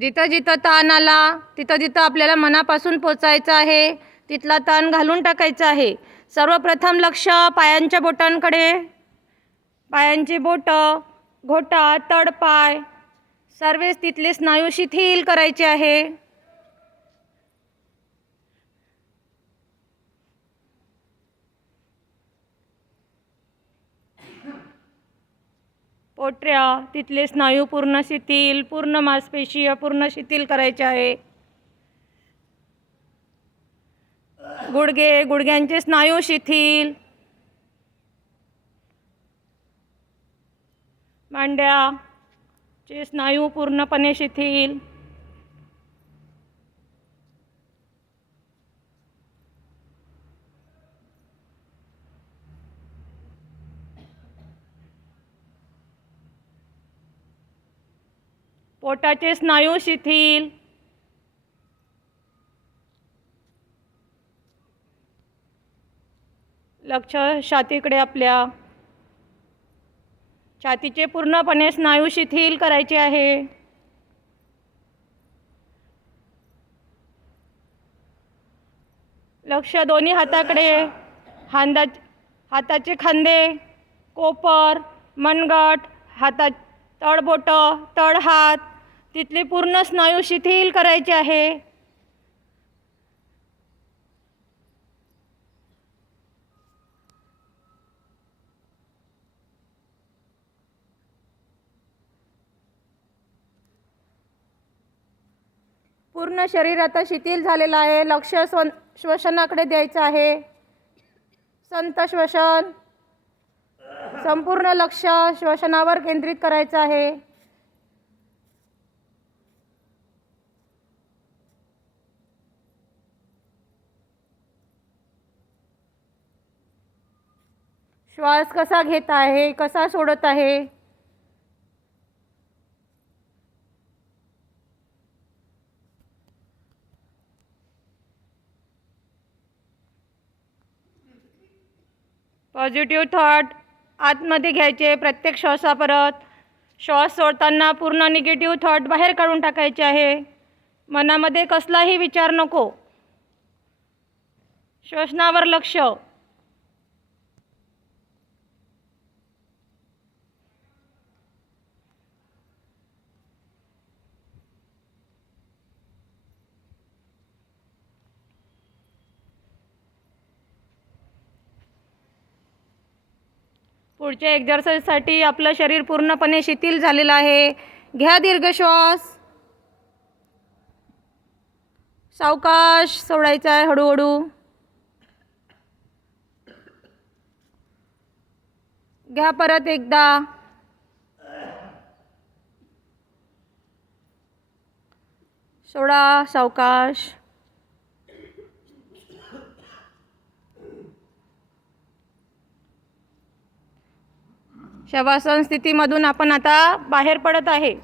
जिथं जिथं ताण आला तिथं जिथं आपल्याला मनापासून पोचायचं आहे तिथला ताण घालून टाकायचा आहे. सर्वप्रथम लक्ष पायांच्या बोटांकडे. पायांची बोटं घोटा तळपाय सर्वच तिथले स्नायू शिथिल करायचे आहे. पोटऱ्या तिथले स्नायू पूर्ण शिथिल पूर्ण मांसपेशी पूर्ण शिथिल करायचे आहे. गुडघे गुडघ्यांचे स्नायू शिथिल. मांड्याचे स्नायू पूर्णपणे शिथिल. पोटाचे स्नायू शिथिल. लक्ष छातीकडे आपल्या. छातीचे पूर्णपणे स्नायू शिथिल करायचे आहे. लक्ष दोन्ही हाताकडे. हांदा हाताचे खांदे कोपर मनगट हाता तळबोटं तळहात. तिथले पूर्ण स्नायू शिथिल करायचे आहे. पूर्ण शरीर आता शिथिल झालेलं आहे. लक्ष स्व श्वसनाकडे द्यायचं आहे. संत श्वसन. संपूर्ण लक्ष श्वसनावर केंद्रित करायचं आहे. श्वास कसा घेत आहे? कसा सोडत आहे? पॉझिटिव्ह थॉट आतमध्ये घ्यायचे प्रत्येक श्वासा परत. श्वास सोडताना पूर्ण निगेटिव्ह थॉट बाहेर काढून टाकायचे आहे. मनामध्ये कसलाही विचार नको. श्वसनावर लक्ष. पुढच्या एक्झरसाईजसाठी आपलं शरीर पूर्णपणे शिथिल झालेलं आहे. घ्या दीर्घ श्वास. सावकाश सोडायचा आहे हळूहळू. घ्या परत एकदा. सोडा सावकाश. शवासन स्थितीमधून आपण आता बाहेर पडत आहे.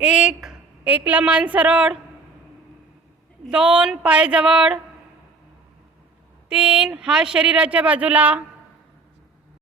एक एकला मान सरळ. दोन पाय जवळ. तीन हात शरीराच्या बाजूला.